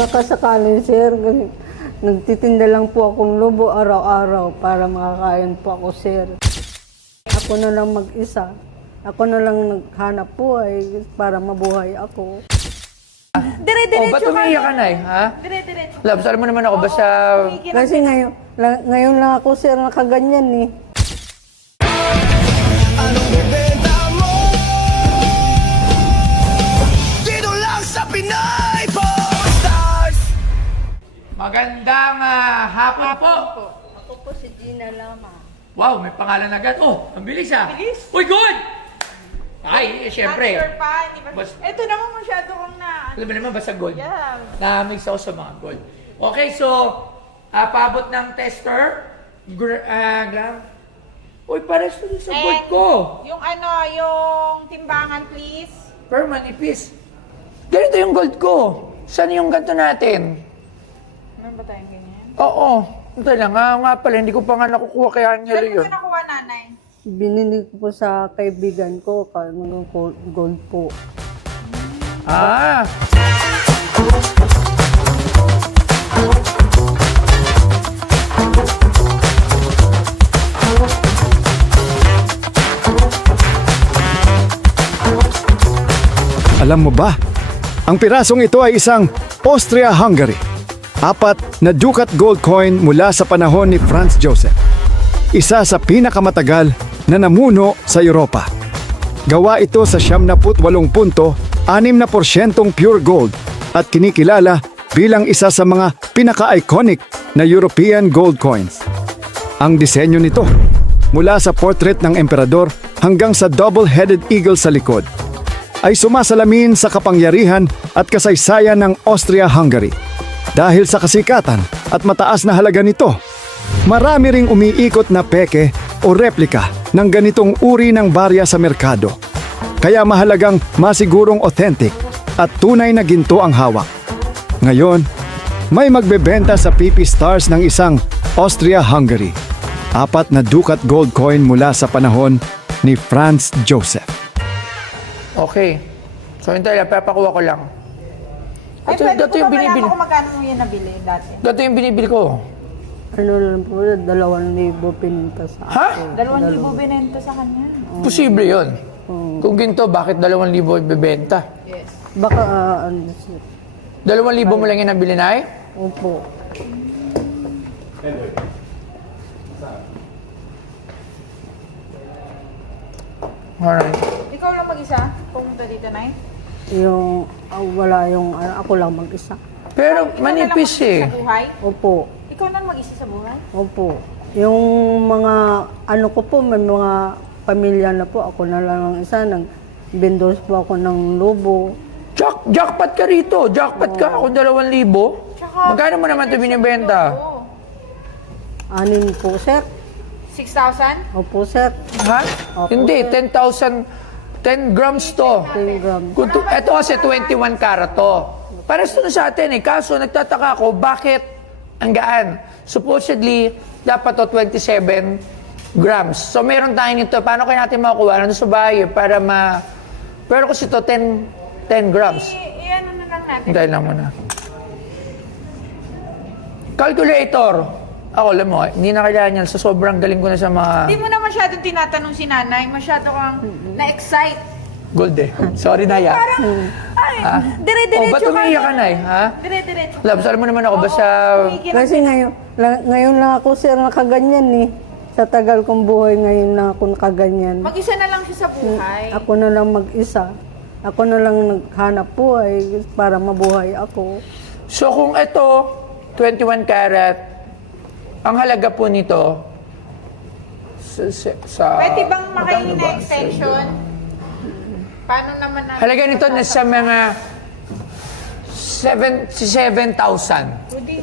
Baka sakali, sir. Nagtitinda lang po akong lobo araw-araw para makakain po ako, sir. Ako na lang mag-isa. Ako na lang naghanap buhay para mabuhay ako. Dire-diretso ba't umiiyak ka, Nay? Ha? Dire-diretso. Labs, alam mo naman ako, basta... Kasi ngayon lang ako, sir, nakaganyan eh. Anong bebenta mo? Dito lang sa Pinay Stars. Magandang hapon po. Ako po si Gina Lama. Wow, may pangalan agad. Oh, ang bilis ah. Bilis. Uy, good! Ay, syempre. Not sure pa. Hindi ba? Bas- Ito naman masyado kong na... Alam mo naman, basta gold. Yeah. Na-mix ako sa mga gold. Okay, so, paabot ng tester. Gram. Uy, pares to dun sa gold ko. Yung yung timbangan, please. Pero manipis. Ganito yung gold ko. Saan yung ganito natin? Meron ba tayong ganyan? Oo. Ito lang, nga pala, hindi ko pa nga nakukuha kaya nyo Saan mo yun. ito nakuha, nanay? Binili ko po sa kaibigan ko, ng gold po. Ah! Alam mo ba? Ang pirasong ito ay isang Austria-Hungary. 4 na Ducat gold coin mula sa panahon ni Franz Joseph. Isa sa pinakamatagal na namuno sa Europa. Gawa ito sa 78 punto, 6% pure gold at kinikilala bilang isa sa mga pinaka-iconic na European gold coins. Ang disenyo nito, mula sa portrait ng emperador hanggang sa double-headed eagle sa likod, ay sumasalamin sa kapangyarihan at kasaysayan ng Austria-Hungary. Dahil sa kasikatan at mataas na halaga nito, marami ring umiikot na peke o replika ng ganitong uri ng barya sa merkado. Kaya mahalagang masigurong authentic at tunay na ginto ang hawak. Ngayon, may magbebenta sa PP Stars ng isang Austria-Hungary. 4 na Ducat gold coin mula sa panahon ni Franz Joseph. Okay. So, hintay lang, papakuha ko lang. Ay, Ito, pwede ito ko yung ba malaman binibili. kung magkano mo yan nabili dati? Ito yung binibili ko. Ano lang po, 2,000 pininta sa Ha? akin. 2,000 binenta sa kanya. Posible yun. Kung ginto, bakit 2,000 ibebenta? Yes. Baka, ano sir. 2,000 mo lang yung nabili, Nay? Opo. Alright. Ikaw lang mag-isa? Pumunta dito, nay? Wala yung, ako lang mag-isa. Pero Ikaw na lang manipis mag-isa eh. sa buhay? Opo. Ikaw na lang mag-isa sa buhay? Opo. Yung mga, ano ko po, may mga pamilya na po. Ako na lang ang isa. Nag-bendos po ako ng lobo. Jackpot ka rito. Jackpot ka. Ako 2,000. Tsaka, Magkano mo naman ito binibenta? Oo. 6 po, sir. 6,000? Opo, sir. Ha? Opo, Hindi. sir. 10,000. 10 grams to. 10 grams. Ito kasi 21 karat to. Pares to na sa atin eh. Kaso nagtataka ako, bakit ang gaan? Supposedly, dapat to 27 grams. So meron tayo nito. Paano kaya natin makukuha? Nandun sa bahay para Pero kasi to 10 grams. Iyan na lang natin. Hintay lang muna. Calculator. Ako, alam mo, hindi na kailangan yan. So sobrang galing ko na sa mga Hindi mo na masyadong tinatanong si nanay. Masyado kang na-excite. gold eh. Sorry na ya. Parang, ay, Oh, dire-diretso ba't umiiyak ka, Nay? Ha? Dire-diretso. Labs, alam mo naman ako, basta... Kasi ngayon lang ako, sir, nakaganyan eh. Sa tagal kong buhay, ngayon lang ako nakaganyan. Mag-isa na lang siya sa buhay. Ako na lang mag-isa. Ako na lang naghanap buhay para mabuhay ako. So kung ito, 21 karat, ang halaga po nito, sa Pwede bang magkano makahingi ba? na extension? Paano naman natin? Halaga nito na sa mga 77,000. Pwede.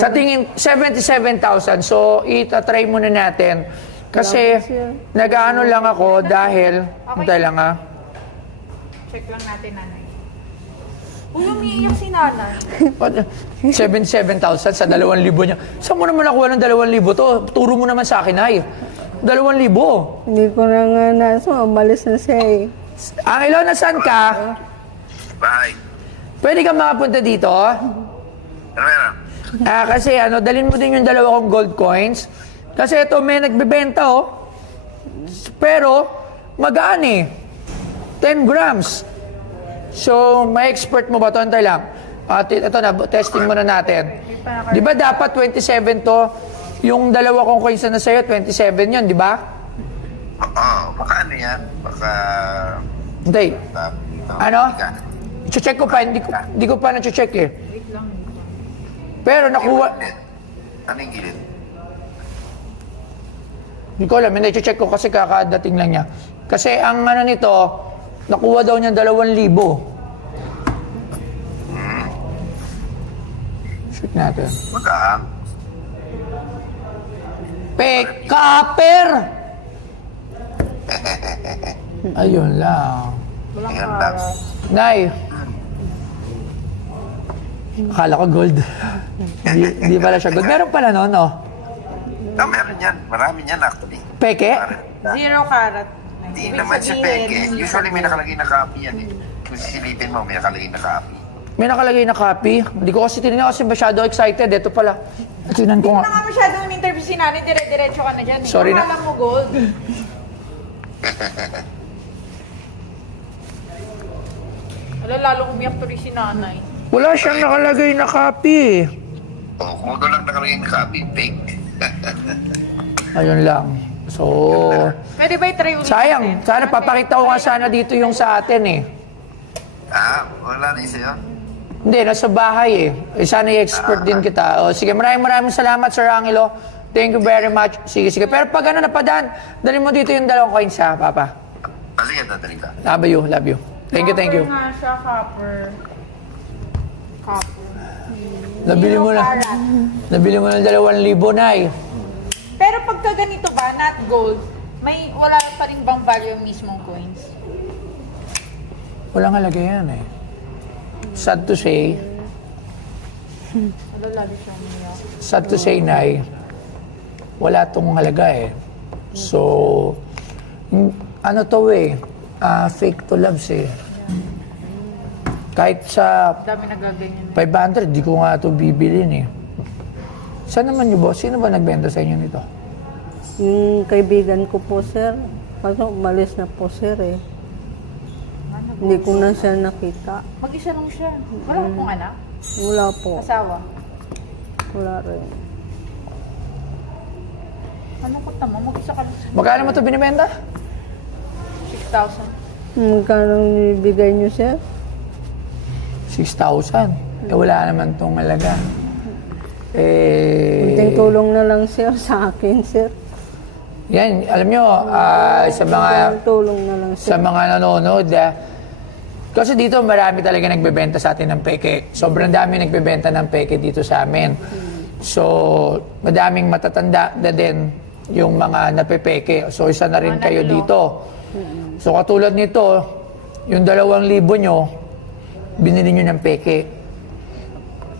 Sa tingin, 77,000. So, itatry muna natin. Kasi, nag-ano lang ako dahil, hintay lang ha. Check lang natin, nanay. Uy, umiiyak si nanay. 77,000 sa 2,000 niya. Saan mo naman nakuha ng 2,000 to? Turo mo naman sa akin, ay. 2,000. Hindi ko na nga naso, umalis na siya eh. Ang Ilona, saan ka? Bye. Pwede ka makapunta dito? Ano meron? Kasi dalhin mo din yung 2 kong gold coins. Kasi ito may nagbebenta Pero magaan 10 grams. So, may expert mo ba ito? Antay lang. Ito na, testing muna natin. Di ba dapat 27 to? Yung 2 kong coins na sa'yo, 27 yun, di ba? Oo, baka ano yan? Baka... Hindi. Ano? I-check ko pa, hindi ko pa na-check Pero nakuha... Ano yung gilid? Hindi ko alam, hindi check ko kasi kakadating lang niya. Kasi ang nito, nakuha daw niya 2,000. Shoot natin. Magaan. Pekaper! Ayun lang. Ayan lang. Nay. Akala ko gold. Hindi pala siya gold. Meron pala no? Meron yan. Marami yan actually. Peke? 0 karat. Hindi Ibig naman siya sabihin, peke. Usually may nakalagay na copy yan Kung sisilipin mo, may nakalagay na copy. May nakalagay na copy. Hindi ko kasi tinignan kasi masyado excited. Ito pala. Tingnan ko Hindi nga. na nga masyadong interview si nanay, dire-diretso ka na dyan. Sorry na. Akala mo gold. Lalong umiyak tuloy si nanay. Wala siyang nakalagay na copy. Kung doon lang nakalagay na copy, fake. Ayun lang. So, Pwede ba i-try ulit? sayang. natin? Sana papakita ko nga sana dito yung sa atin Wala na yung sa'yo? Hindi, nasa bahay sana i-expert din kita. O, sige, maraming salamat, Sir Angelo. Thank you very much. Sige. Pero pag napadaan, dalhin mo dito yung 2 coins Papa. Sige, dadali ka. Love you. Thank you. Copper nga siya, copper. Copper. Nabili mo 0 na. karat. Nabili mo ng 2,000, Nay. Pero pagka ganito ba, not gold, wala pa rin bang value yung mismong coins? Walang halaga yan Sad to say, Lalo siya umiyak. sad to say, Nay, wala tong halaga So, ano to fake to loves Kahit sa Dami nagaganyan. 500, di ko nga ito bibilin Saan naman niyo, boss? Sino ba nagbenta sa inyo nito? Yung kaibigan ko po, sir. Kaso umalis na po, sir Hindi ko na siya nakita. Mag-isa lang siya. Wala akong anak. Wala po. Asawa. Wala rin. Ano ko tama? Mag-isa ka lang. Magkano mo ito binibenta? 6,000. Magkano ibigay niyo, sir? 6,000. Wala naman itong halaga. Kunting tulong na lang, sir, sa akin, sir. Yan, alam nyo, sa mga Tulong na lang, sir. sa mga nanonood, kasi dito marami talaga nagbebenta sa atin ng peke. Sobrang dami nagbebenta ng peke dito sa amin. So, madaming matatanda na din yung mga napepeke. So, isa na rin kayo dito. So, katulad nito, yung 2,000 nyo, binili nyo ng peke.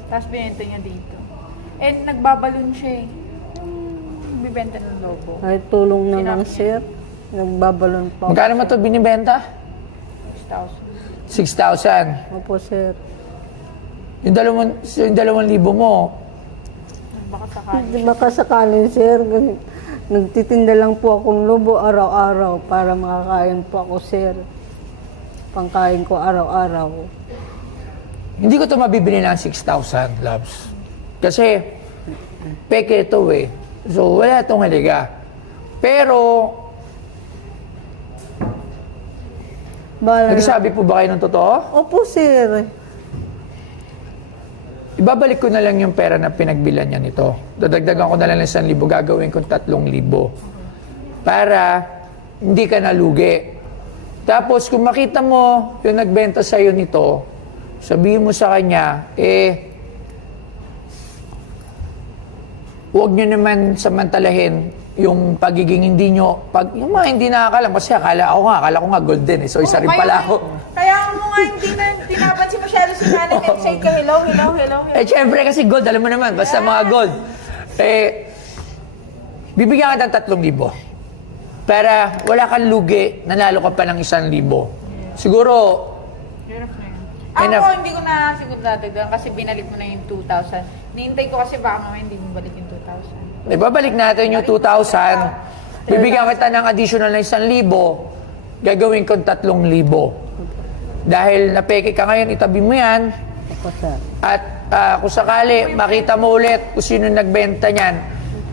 Tapos binenta niya dito. And nagbabalon siya Yung bibenta ng lobo. Ay, tulong na lang, sir. Nagbabalon pa. Magkano mo ito binibenta? 6,000. 6,000. Opo, sir. Yung 2,000 mo, Baka sakali. Baka sakaling, sir. Nagtitinda lang po akong lobo araw-araw para makakain po ako, sir. Pangkain ko araw-araw. hindi ko ito mabibili ng 6,000, loves. Kasi, peke ito So, wala itong halaga. Pero, nagsabi po ba kayo ng totoo? Opo, sir. Ibabalik ko na lang yung pera na pinagbilan niya nito. Dadagdagan ko na lang ng 1,000, gagawin ko 3,000. Para hindi ka nalugi. Tapos kung makita mo yung nagbenta sa'yo nito, sabihin mo sa kanya, huwag nyo naman samantalahin yung pagiging hindi nyo, yung mga hindi nakakalam, kasi akala ko nga golden So isa rin pala ako. Kaya mo nga hindi na tinapansin masyado si nanay and say ka hello. Syempre kasi gold, alam mo naman, basta mga gold. Bibigyan ka ng 3,000. Para wala kang lugi, nanalo ka pa ng 1,000. Siguro, Hirap na yun. Ako, hindi ko na siguro dadagdagan kasi binalik mo na yung 2,000. Nihintay ko kasi baka mamaya hindi mo balik yung 2,000. Ibabalik natin yung 2,000. Bibigyan kita ng additional na 1,000. Gagawin ko 3,000. Dahil napeke ka ngayon, itabi mo yan. Opo, sir. At kung sakali, makita mo ulit kung sino nagbenta niyan.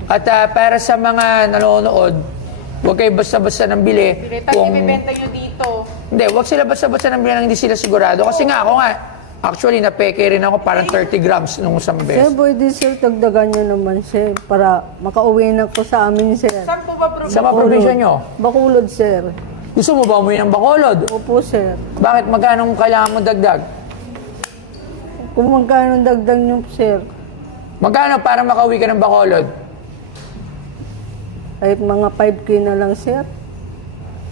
At para sa mga nanonood, huwag kayo basta-basta nang bili. Tapos ibibenta nyo dito. Hindi, huwag sila basta-basta nang bili nang hindi sila sigurado. Kasi nga, ako nga, actually, napeke rin ako parang 30 grams nung isang Sir, beses. pwede sir, dagdagan nyo naman sir, para makauwi na ko sa amin sir. Saan po ba Sa mga probinsya nyo, Bacolod sir. gusto mo ba umuwi ng Bacolod? Opo sir. Bakit magkano kailangan mo dagdag? Kung magkano dagdag nyo sir, Magkano para makauwi ka ng Bacolod? kahit mga 5K na lang sir.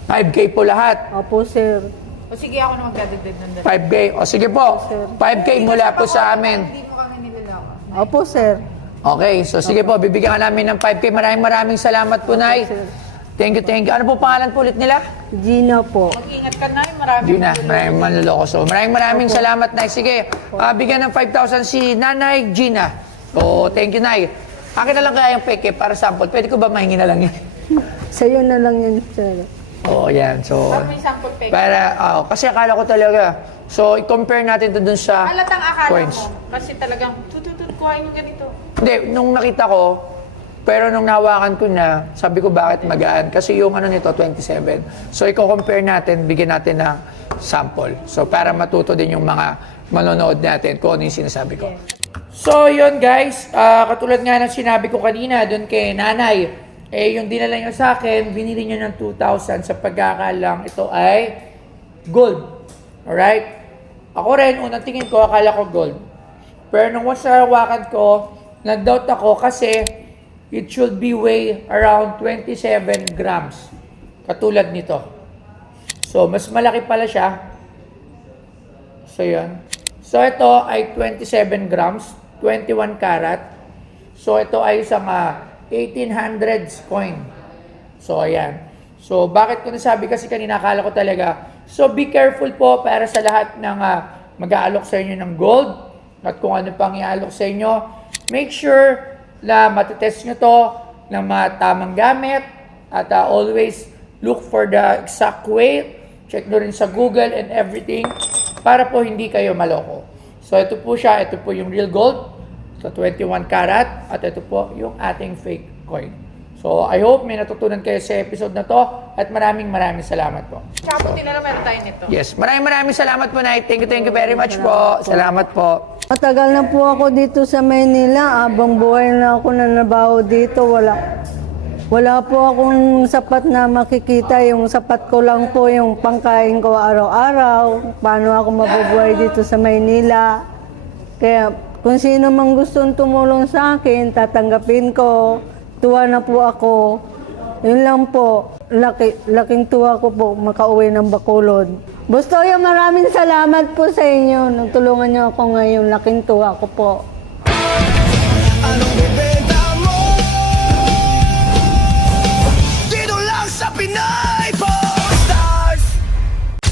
5K po lahat. Opo sir. O sige, ako na magdadagdag ng 5K. O sige po, 5K mula po sa amin. Hindi mo kami nilalako. Opo sir. Okay, so sige po, bibigyan ka namin ng 5K. Maraming salamat po, Nay. Thank you, thank you. Ano po pangalan po ulit nila? Gina po. Mag-ingat ka na, marami. Gina, maraming manloloko. So maraming salamat, Nay. Sige, bigyan ng 5,000 si Nanay Gina. So, thank you, Nay. Akin na lang kaya yung peke para sample. Pwede ko ba mahingi na lang yan? Sa'yo na lang yan sir. Oo, yan. So, Para may sample pack. kasi akala ko talaga. So, i-compare natin to dun sa Halatang akala coins. mo. Kasi talagang, tututut, kuhain mo ganito. Hindi, nung nakita ko, pero nung nahawakan ko na, sabi ko bakit magaan? Kasi yung ano nito, 27. So, i-compare natin, bigyan natin ng sample. So, para matuto din yung mga manonood natin kung ano yung sinasabi ko. So, yun guys, katulad nga ng sinabi ko kanina doon kay Nanay, yung dinala niyo sa akin, binili niyo ng 2,000 sa pagkakalang ito ay gold. Alright? Ako rin, unang tingin ko, akala ko gold. Pero nung once narawakan ko, nag-doubt ako kasi it should be weigh around 27 grams. Katulad nito. So, mas malaki pala siya. So, yun. So, ito ay 27 grams, 21 karat. So, ito ay isang 1800s coin. So, ayan. So, bakit ko nasabi kasi kanina, akala ko talaga. So, be careful po para sa lahat ng mag-aalok sa inyo ng gold at kung ano pang iaalok sa inyo. Make sure na matitest nyo to ng mga tamang gamit at always look for the exact weight. Check nyo rin sa Google and everything para po hindi kayo maloko. So, ito po siya. Ito po yung real gold. So, 21 karat. At ito po yung ating fake coin. So, I hope may natutunan kayo sa episode na to. At maraming salamat po. Tsaka buti na lang meron tayo nito. Yes, maraming salamat po, Nay. Thank you very much po. Salamat po. Matagal na po ako dito sa Maynila. Abang buhay na ako na nabaho dito. Wala po akong sapat na makikita. Yung sapat ko lang po yung pangkain ko araw-araw. Paano ako mabubuhay dito sa Maynila. Kaya kung sino mang gustong tumulong sa akin, tatanggapin ko. Tuwa na po ako. Yun lang po. Laking tuwa ko po makauwi ng Bacolod. Bustoyo, maraming salamat po sa inyo. Nagtulungan niyo ako ngayon. Laking tuwa ko po. Anong bibenta mo? Dito lang sa Pinas